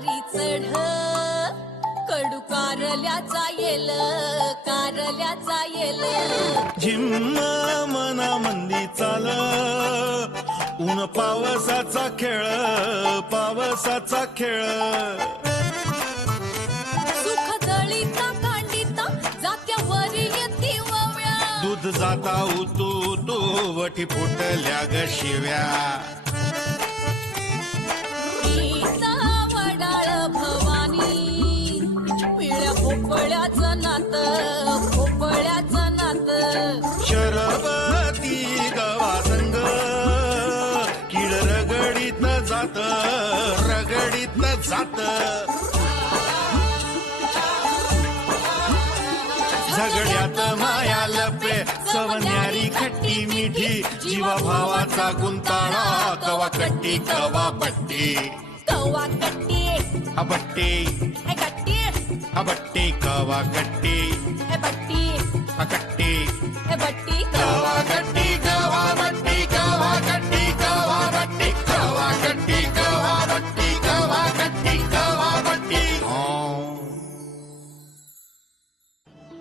वरी चढ कडू कारल्याचा येल झिम्म मना मंदी चाल ऊन पावसाचा खेळ सुख दळीता कांडिता जात्यावरी येती वव्या दूध जाता उतू तो वठी फुटल्या ग शिव्या गीता वडाळ भवानी पिळ्या भोपळ्याचं नात शरबती गवा संग किड रगडीत जात झगड्यात माया लपे सवन्यारी खट्टी मिठी जीवा भावाचा गुंताळा कवा कट्टी कवा बट्टी अबट्टी अबट्टी कवा कट्टी बट्टी अकट्टी बट्टी कवा कट्टी कवा बट्टी कवा कट्टी कवा बट्टी कवा कट्टी कवा बट्टी कवा कट्टी कवा बट्टी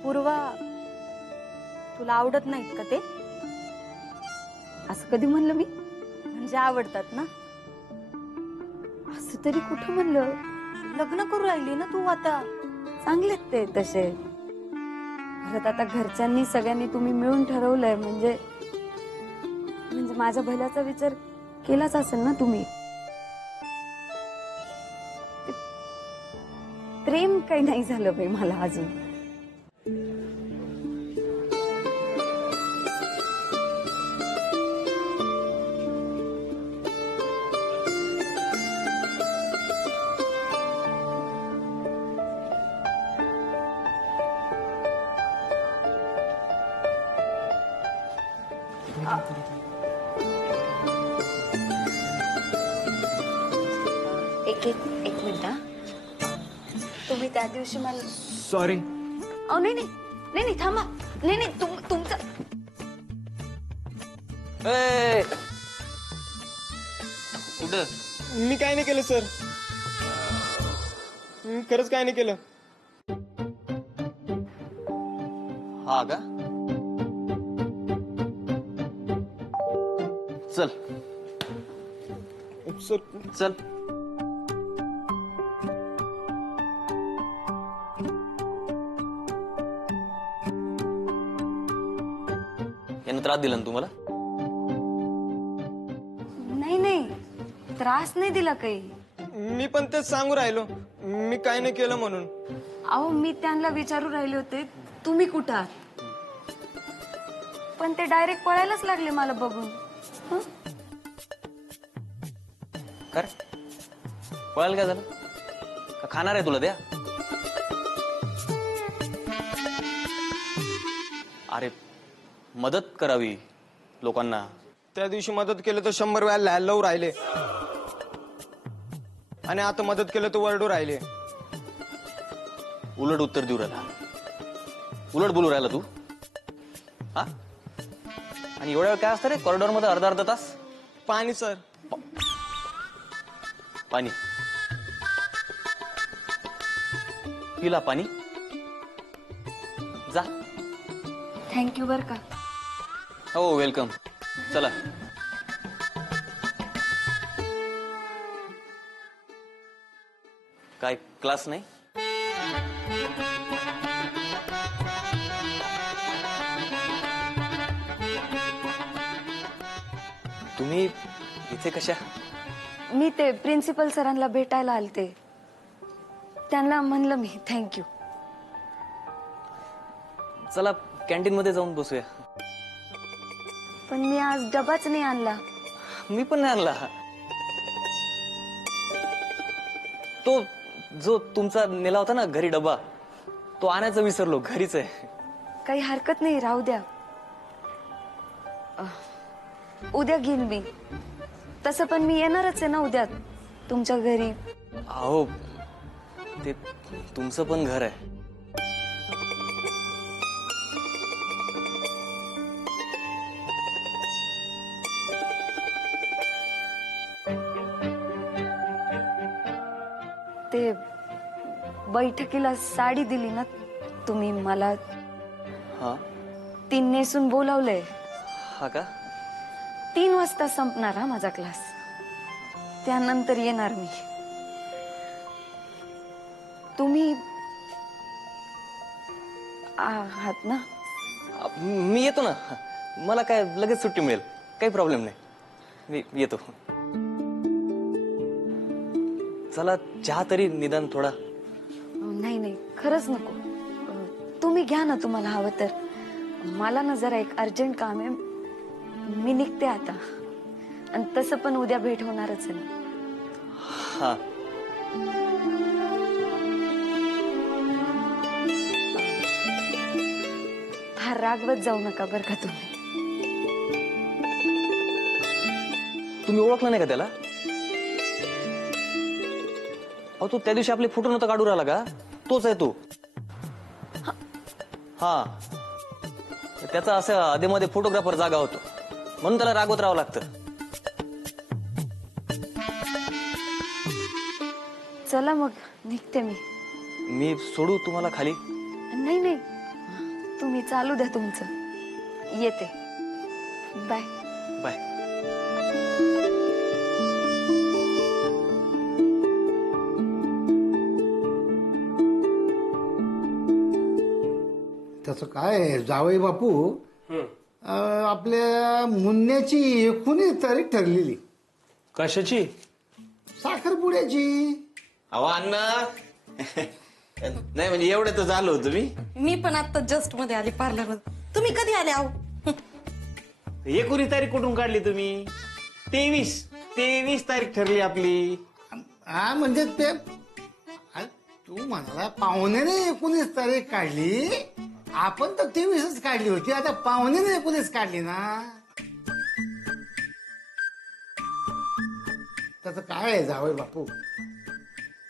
पूर्वा, तुला आवडत नाहीत का ते? असं कधी म्हणलं मी? म्हणजे आवडतात ना? असं तरी कुठं म्हणलं? लग्न करू राहिली ना तू आता. चांगलेत ते तसे. परत आता घरच्यांनी सगळ्यांनी तुम्ही मिळून ठरवलंय म्हणजे माझ्या भल्याचा विचार केलाच असेल ना तुम्ही. प्रेम काही नाही झालं बाई मला अजून. एक मिनिट. तुम्ही त्या दिवशी मला सॉरी. नाही थांबा. नाही तुमचं कुठं? मी काय नाही केलं सर. मी खरंच काय नाही केलं. हा का? चल सर चल. यानं त्रास दिला ना तुम्हाला? नाही त्रास नाही दिला काही. मी पण तेच सांगू राहिलो. मी काय नाही केलं म्हणून. अहो मी त्यांना विचारू राहिले होते तुम्ही कुठं आहात, पण ते डायरेक्ट पळायलाच लागले मला बघून. काय पळायला काय झालं? का खाणार आहे तुला द्या? अरे मदत करावी लोकांना. त्या दिवशी मदत केलं तर 100 वेळा लावू राहिले आणि आता मदत केलं तर वरडू राहिले. उलट उत्तर देऊ राहिला, उलट बोलू राहिला तू. हा आणि एवढ्या वेळ काय असतं रे कॉरिडॉर मध्ये? अर्धा तास पाणी सर. पाणी पिला पाणी. जा. थँक्यू बर का. हो वेलकम. चला. काय क्लास नाही? तुम्ही इथे कशा? मी ते प्रिन्सिपल सरांना भेटायला आलते. त्यांना म्हणलं मी थँक्यू. चला कॅन्टीन मध्ये जाऊन बसूया. पण मी आज डबाच नाही आणला. मी पण नाही आणला. तो जो तुमचा नेला होता ना घरी डबा, तो आणायचं विसरलो. घरीच आहे. काही हरकत नाही, राहू द्या. उद्या घेईन मी. तसं पण मी येणारच आहे ना उद्या तुमच्या घरी. अहो ते तुमचं पण घर आहे. ते बैठकीला साडी दिली ना तुम्ही मला, हा ती नेसून बोलावलंय. हा का? 3 वाजता संपणार हा माझा क्लास, त्यानंतर येणार मी. तुम्ही आहात ना? मी येतो ना, मला काय लगेच सुट्टी मिळेल, काही प्रॉब्लेम नाही. मी येतो. चला चहा तरी निदान थोडा. नाही नाही, खरंच नको. तुम्ही घ्या ना तुम्हाला हवं तर. मला ना जरा एक अर्जंट काम आहे, मी निघते आता. आणि तसं पण उद्या भेट होणारच आहे ना. हा फार रागवत जाऊ नका बरं का तुम्ही. तुम्ही ओळखलं नाही का त्याला? अहो तो त्या दिवशी आपले फोटो नव्हता काढू राहिला का? तोच आहे तो. हा त्याचा असं आधीमध्ये फोटोग्राफर जागा होतो म्हणून त्याला रागवत राहावं लागतं. चला मग निघते मी. मी सोडू तुम्हाला खाली? नाही नाही, तुम्ही चालू द्या तुमचं, येते. बाय. बाय. त्याचं काय जावई बापू, आपल्या मुन्याची 19 तारीख ठरलेली. कशाची? साखरपुड्याची. अहो अण्णा नाही म्हणजे एवढं तर झालं होतं. मी पण आता जस्ट मध्ये आली पार्लर. तुम्ही कधी आले? आहो 19 तारीख कुठून काढली तुम्ही? 23 तारीख ठरली आपली. हा म्हणजे ते तू म्हणाला पाहुण्याने 19 तारीख काढली, आपण तर 23च काढली होती. आता पाहुण्याने 19 काढली ना. त्याचं काय आहे जावई बापू,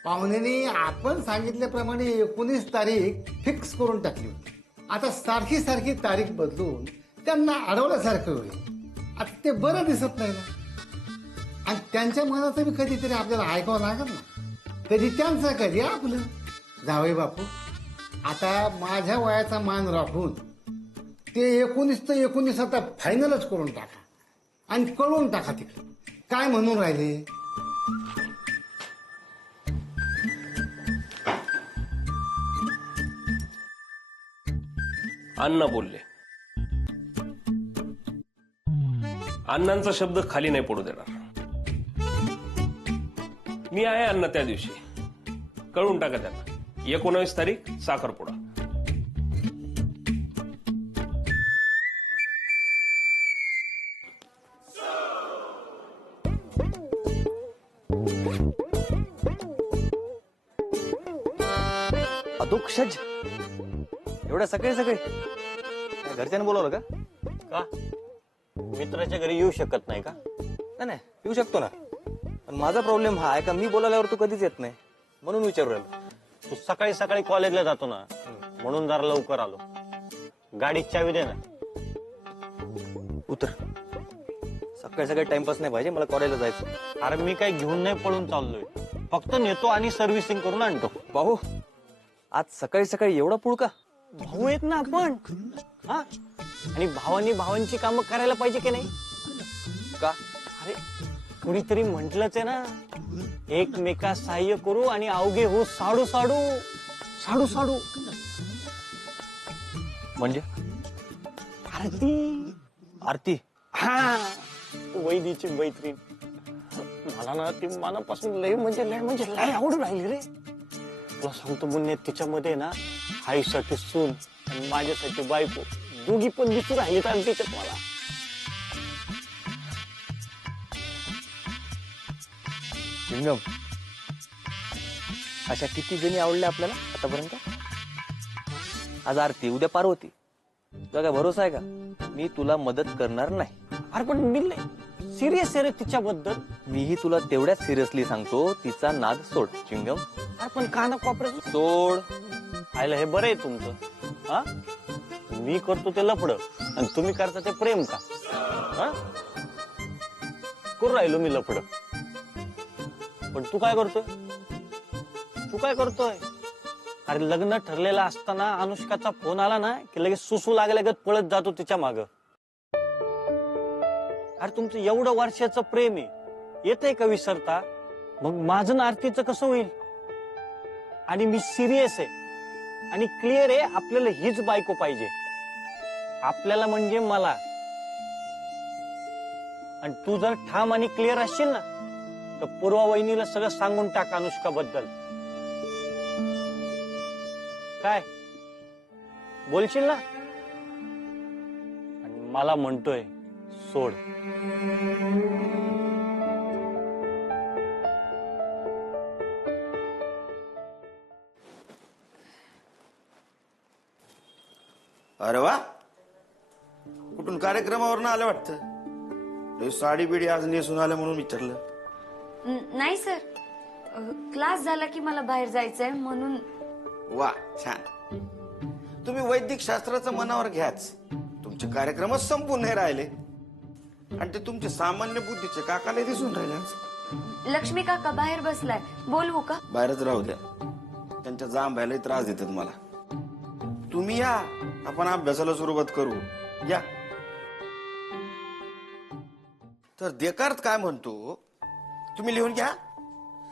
पाहुण्याने आपण सांगितल्याप्रमाणे 19 तारीख फिक्स करून टाकली होती. आता सारखी सारखी तारीख बदलून त्यांना अडवल्यासारखं होईल. आता ते बरं दिसत नाही ना. आणि त्यांच्या मनाचं बी कधीतरी आपल्याला ऐकावं लागेल ना. कधी त्यांचं कधी आपलं. जावई बापू, आता माझ्या वयाचा मान राखून ते 19 तर 19 आता फायनलच करून टाका आणि कळवून टाका तिकडे काय म्हणून राहिले. अण्णा बोलले. अण्णांचा शब्द खाली नाही पडू देणार. मी आहे अण्णा त्या दिवशी. कळून टाका त्यांना. 19 तारीख साखरपुडा. अदोक्षज एवढ्या सकाळी सकाळी काय घरच्याने बोलवलं का? का मित्राच्या घरी येऊ शकत नाही का? नाही नाही येऊ शकतो ना, पण माझा प्रॉब्लेम हा आहे का मी बोलायल्यावर तू कधीच येत नाही म्हणून विचारू राहिलो. तू सकाळी सकाळी कॉलेजला जातो ना म्हणून जरा लवकर आलो. गाडीत चावी दे ना. उतर. सकाळी सकाळी टाइमपास नाही पाहिजे, मला कॉलेजला जायचं. अरे मी काही घेऊन नाही पळून चाललोय, फक्त नेतो आणि सर्व्हिसिंग करून आणतो. भाऊ आज सकाळी सकाळी एवढा पुळका? भाऊ आहेत ना आपण. हा आणि भावानी भावांची कामं करायला पाहिजे की नाही का? अरे कुणीतरी म्हंटलच आहे ना, एकमेका सहाय्य करू आणि अवघे हो साडू साडू साडू साडू. म्हणजे आरती. आरती? हा वैदीची मैत्रीण. मला ना ती मनापासून लय म्हणजे लय आवडून राहिली रे. तुला सांगतो मुन्ने, तिच्यामध्ये ना आईसाठी सून आणि माझ्यासाठी बायको दोघी पण दिसू राहिली तर तिच्यात मला. लिंगम, अशा किती जणी आवडल्या आपल्याला आतापर्यंत? आज आरती, उद्या पार्वती. तुला काय भरोसा आहे का? मी तुला मदत करणार नाही. अरे पण मी सिरियस आहे रे तिच्याबद्दल. मीही तुला तेवढ्याच सिरियसली सांगतो, तिचा नाद सोड चिंगम. अरे पण काना कॉपऱ्याचं सोड. आयला हे बरं आहे तुमचं. हा मी करतो ते लफड आणि तुम्ही करता ते प्रेम का? हा करू राहिलो मी लफड, पण तू काय करतोय? तू काय करतोय? अरे लग्न ठरलेलं असताना अनुष्काचा फोन आला ना की लगेच सुसू लागल्यागत पळत जातो तिच्या माग. अरे तुमचं एवढं वर्षाचं प्रेम आहे, येतंय का विसरता? मग माझं ना आरतीचं कसं होईल? आणि मी सिरियस आहे आणि क्लिअर आहे, आपल्याला हीच बायको पाहिजे. आपल्याला म्हणजे मला. आणि तू जर ठाम आणि क्लिअर असशील ना तर पूर्वा वहिनीला सगळं सांगून टाक अनुष्का बद्दल. काय बोलशील ना? आणि मला म्हणतोय सोड. अरे वा, कुठून कार्यक्रमावर आलं वाटतं. साडी बिडी आज नेसून आलं म्हणून विचारलं. नाही सर, क्लास झाला की मला बाहेर जायचंय म्हणून. वा छान. तुम्ही वैदिक शास्त्राचं मनावर घ्याच. तुमचे कार्यक्रमच संपून नाही राहिले आणि ते तुमचे सामान्य बुद्धीचे काकाला दिसून राहिले आज. लक्ष्मी काका बाहेर बसलाय, बोलवू का? बाहेरच राहू द्या, त्यांच्या जांब व्हायला त्रास देतात मला. तुम्ही या, आपण अभ्यासाला सुरुवात करू. या. तर देकार्त काय म्हणतो तुम्ही लिहून घ्या.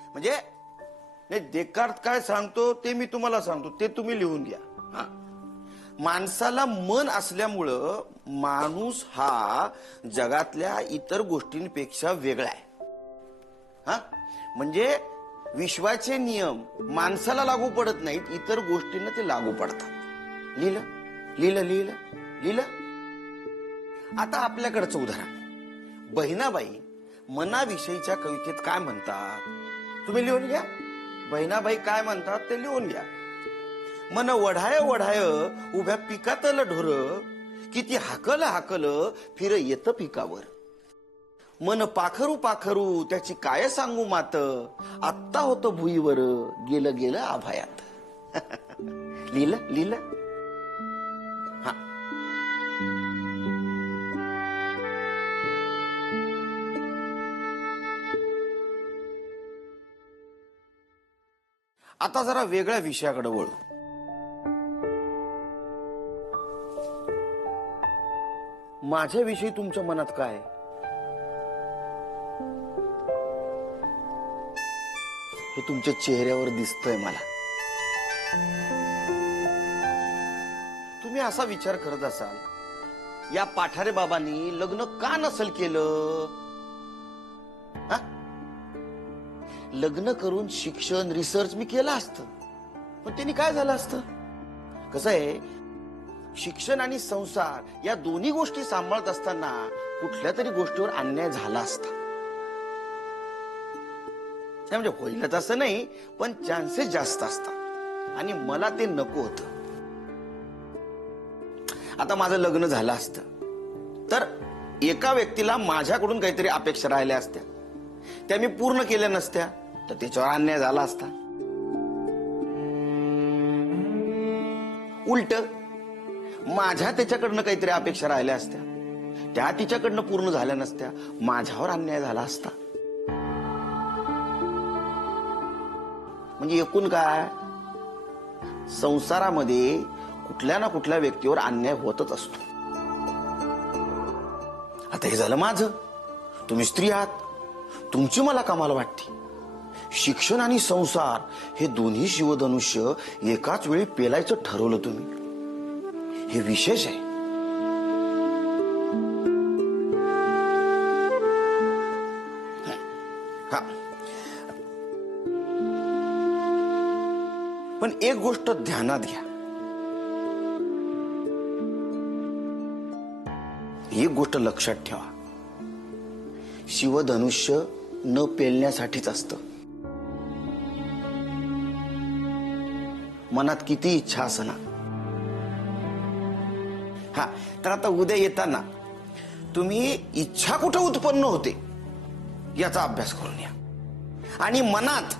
म्हणजे नाही, देकार्त काय सांगतो ते मी तुम्हाला सांगतो, ते तुम्ही लिहून घ्या. हा. माणसाला मन असल्यामुळं माणूस हा जगातल्या इतर गोष्टींपेक्षा वेगळा आहे. हा म्हणजे विश्वाचे नियम माणसाला लागू पडत नाहीत, इतर गोष्टींना ते लागू पडतात. लिहिलं लिहिलं लिहिलं लिहिलं. आता आपल्याकडचं उदाहरण, बहिणाबाई मनाविषयीच्या कवितेत काय म्हणतात तुम्ही लिहून घ्या. बहिणाबाई काय म्हणतात ते लिहून घ्या. मन वढाय वढाय उभ्या पिकातलं ढोर, किती हाकल हाकल फिर येतं पिकावर. मन पाखरू पाखरू त्याची काय सांगू मात, आत्ता होतं भुईवर गेलं गेलं आभायात. लिहिलं लिहिलं. हा. आता जरा वेगळ्या विषयाकडे वळू. माझ्याविषयी तुमच्या मनात काय? हे तुमच्या चेहऱ्यावर दिसतंय मला. तुम्ही असा विचार करत असाल, या पाठारे बाबांनी लग्न का नसल केलं? हा? लग्न करून शिक्षण रिसर्च मी केलं असतं, पण त्यांनी काय झालं असतं? कसं आहे, शिक्षण आणि संसार या दोन्ही गोष्टी सांभाळत असताना कुठल्या तरी गोष्टीवर अन्याय झाला असता. म्हणजे होईलच असं नाही, पण चान्सेस जास्त असतात आणि मला ते नको होतं. आता माझं लग्न झालं असतं तर एका व्यक्तीला माझ्याकडून काहीतरी अपेक्षा राहिल्या असत्या, त्या मी पूर्ण केल्या नसत्या, तर त्याच्यावर अन्याय झाला असता. उलट माझ्या त्याच्याकडनं काहीतरी अपेक्षा राहिल्या असत्या, त्या तिच्याकडनं पूर्ण झाल्या नसत्या, माझ्यावर अन्याय झाला असता. म्हणजे एकूण काय, संसारामध्ये कुठल्या ना कुठल्या व्यक्तीवर अन्याय होतच असतो. आता हे झालं माझं, तुम्ही स्त्री आहात, तुमची मला कामाला वाटते. शिक्षण आणि संसार हे दोन्ही शिवधनुष्य एकाच वेळी पेलायचं ठरवलं तुम्ही, हे विशेष आहे. हा, पण एक गोष्ट ध्यानात घ्या, एक गोष्ट लक्षात ठेवा, शिवधनुष्य न पेलण्यासाठीच असतं. मनात किती इच्छा असना. हा, तर आता उद्या येताना तुम्ही इच्छा कुठं उत्पन्न होते याचा अभ्यास करून या. आणि मनात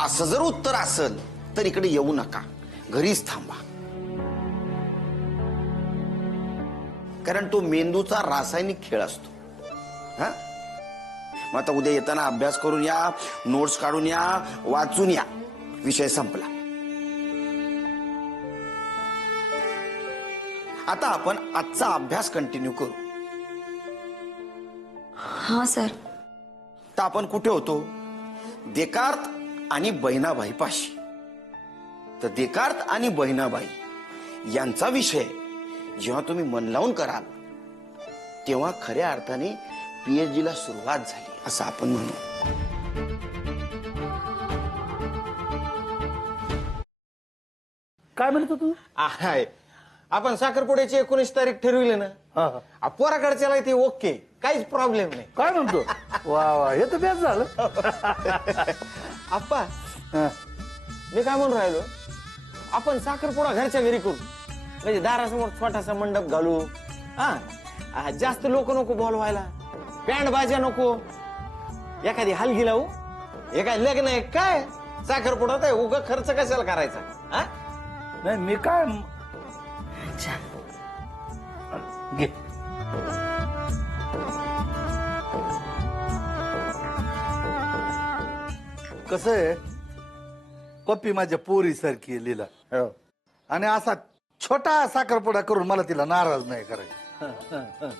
असं जर उत्तर असेल तर इकडे येऊ नका, घरीच थांबा. कारण तो मेंदूचा रासायनिक खेळ असतो. हा, मग आता उद्या येताना अभ्यास करून या, नोट्स काढून या, वाचून या. विषय संपला. आता आपण आजचा अभ्यास कंटिन्यू करू. हा सर. तर आपण कुठे होतो? देकार्त आणि बहिणाबाई पाशी. तर देकार्त आणि बहिणाबाई यांचा विषय जेव्हा तुम्ही मन लावून कराल तेव्हा खऱ्या अर्थाने PhD ला सुरुवात झाली असं आपण म्हणू. काय म्हणतो तू? आहे आपण साखरपुड्याची 19 तारीख ठरविली ना, पोराकडच्याला ते ओके, काहीच प्रॉब्लेम नाही. काय म्हणतो? वा वा, हे तर बेस्ट झालं. आप्पा मी काय म्हणून राहिलो, आपण साखरपुडा घरच्या घरी करू, म्हणजे दारासमोर छोटासा मंडप घालू. हा, जास्त लोक नको बोलवायला, बँड बाजा नको, एखादी हलगी लावू. हे काय लग्न आहे काय? साखरपुडा आहे, उगा खर्च कशाला करायचा? हा नाही मी काय घे. कसं आहे, पप्पी माझ्या पोरी सारखी लीला, आणि असा छोटा साखरपुडा करून मला तिला नाराज नाही करायचा.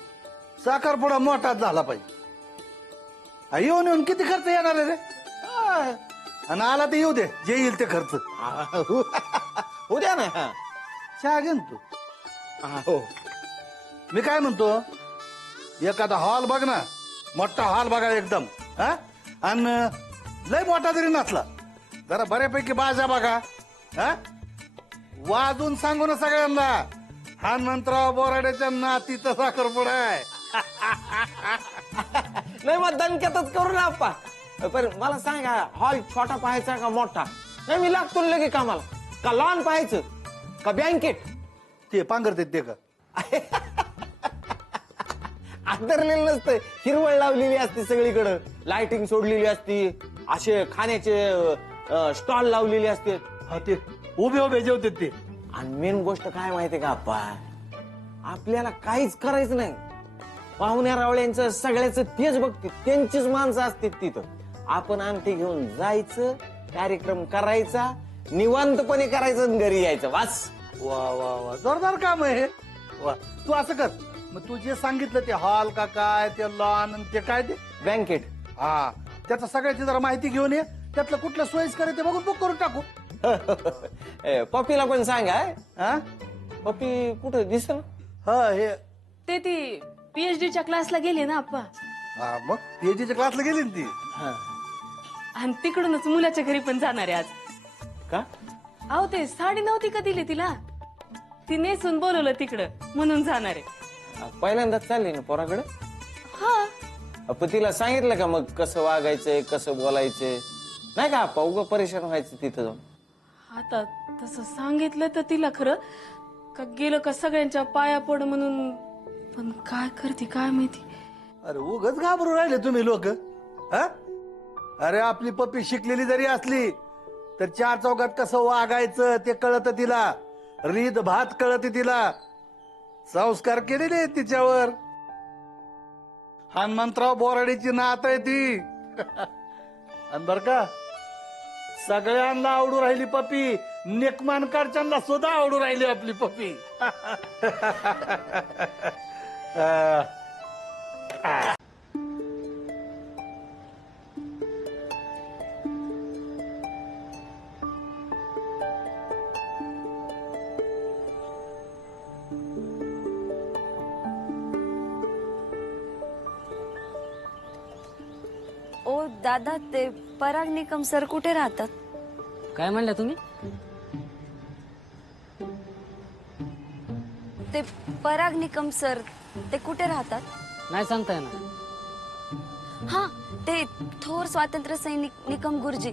साखरपुडा मोठाच झाला पाहिजे. येऊन येऊन किती खर्च येणार आहे रे? आणि आला तर येऊ दे, जे येईल ते खर्च. उद्या ना. चहा घे ना तू. हो, मी काय म्हणतो, एखादा हॉल बघ ना, मोठा हॉल बघा एकदम. आणि लय मोठा जरी नसला, जरा बऱ्यापैकी बाजा बघा. वाजून सांगू ना सगळ्यांना, हनुमंतराव बोराड्याच्या नातीचा साखरपुडा आहे. नाही मग दणक्यातच करू ना आप्पा. पण मला सांगा, हॉल छोटा पाहायचा का मोठा? नाही मी लागतो लगे कामाला. का लॉन पाहायचं का बँकेट? ते पांघरते ते का? आदरलेलं नसतं, हिरवळ लावलेली असते सगळीकडं, लाइटिंग सोडलेली असती, असे खाण्याचे स्टॉल लावलेले असते. हा, ते उभे उभे जेवते ते. आणि मेन गोष्ट काय माहितीये का आप्पा, आपल्याला काहीच करायचं नाही. पाहुण्या रावळ्यांचं सगळ्याचं तेच बघते, त्यांचीच माणसं असतात तिथं. आपण अंगठी घेऊन जायचं, कार्यक्रम करायचा, निवांतपणे करायचं आणि घरी यायचं. वास. वा वा वा, जोरदार काम आहे हे. वा, तू असं कर मग, तू जे सांगितलं ते हॉल का काय, ते लॉन ते काय, ते बँकेट. हा, त्याचा सगळ्याची जरा माहिती घेऊन ये. त्यातलं कुठलं सोयीस्कर आहे ते बघून बुक करून टाकू. पप्पीला पण सांगा. हा पप्पी कुठं दिसत ना? हा, हे ते ती PhDच्या क्लासला गेली ना आप्पा, हा, मग PhDच्या क्लासला गेली ना ती. आणि तिकडूनच मुलाच्या घरी पण जाणार आहे आज. का? अहो ते साडी नव्हती का दिली तिला, ती नेसून बोलवलं तिकडं म्हणून जाणार आहे. पहिल्यांदाच चालली ना पोराकडे? हा, पण तिला सांगितलं का मग कसं वागायचंय, कसं बोलायचंय? नाही का आप्पा, उगा परेशान व्हायचं तिथं जाऊन. आता तसं सांगितलं तर तिला खरं का गेलं का सगळ्यांच्या पाया पड म्हणून, पण काय करते काय माहिती. अरे उगाच घाबरून राहिले तुम्ही लोक. अरे आपली पप्पी शिकलेली जरी असली तर चार चौकात कसं वागायचं ते कळत तिला, रीत भात कळत तिला, संस्कार केलेले आहेत तिच्यावर. हनुमंतराव बोराडीची नात आहे ती. आणि बर का, सगळ्यांना आवडू राहिली पप्पी, नेकमानकडच्यांना सुद्धा आवडू राहिली आपली पप्पी. ओ दादा, ते पराग निकम सर कुठे राहतात? काय म्हणल्या तुम्ही? ते पराग निकम सर ते कुठे राहतात? नाही सांगता येणार. हा, ते थोर स्वातंत्र्य सैनिक निकम गुरुजी,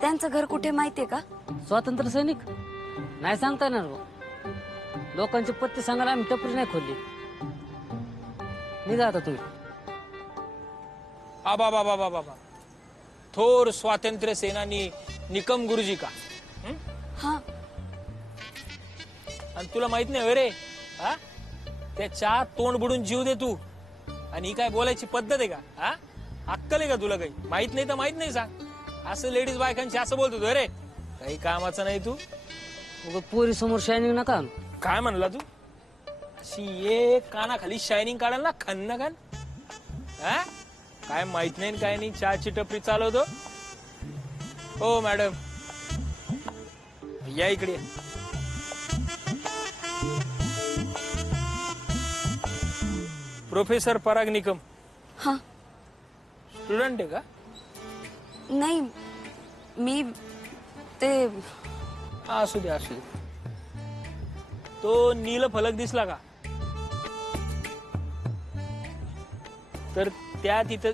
त्यांचं घर कुठे माहितीये का? स्वातंत्र्य सैनिक? नाही सांगता येणार भाऊ. लोकांचे पत्ते सांगायला आम्ही टपरी नाही खोलली. निघा आता तुम्ही. आबा बाबा बाबा बाबा, थोर स्वातंत्र्य सेनानी निकम गुरुजी का? हा. आणि तुला माहित नाही रे? हा, त्याच्या तोंड बुडून जीव दे तू. आणि ही काय बोलायची पद्धत आहे का? हा, अक्कल आहे का तुला? काही माहित नाही तर माहित नाही सांग. असं लेडीज बायकांशी असं बोलतो रे? काही कामाचा नाही तू. उगा पोरी समोर शायनिंग नका आणू. काय म्हणला तू? अशी एक कानाखाली शायनिंग काढाल ना खन्न कान. हा? काय माहित नाही काय नाही, चहाची टपरी चालवतो. हो मॅडम, या इकडे. प्रोफेसर पराग निकम हा स्टुडंट आहे का? नाही मी ते हा, असू दे असू दे. तो नील फलक दिसला का? तर त्या तिथं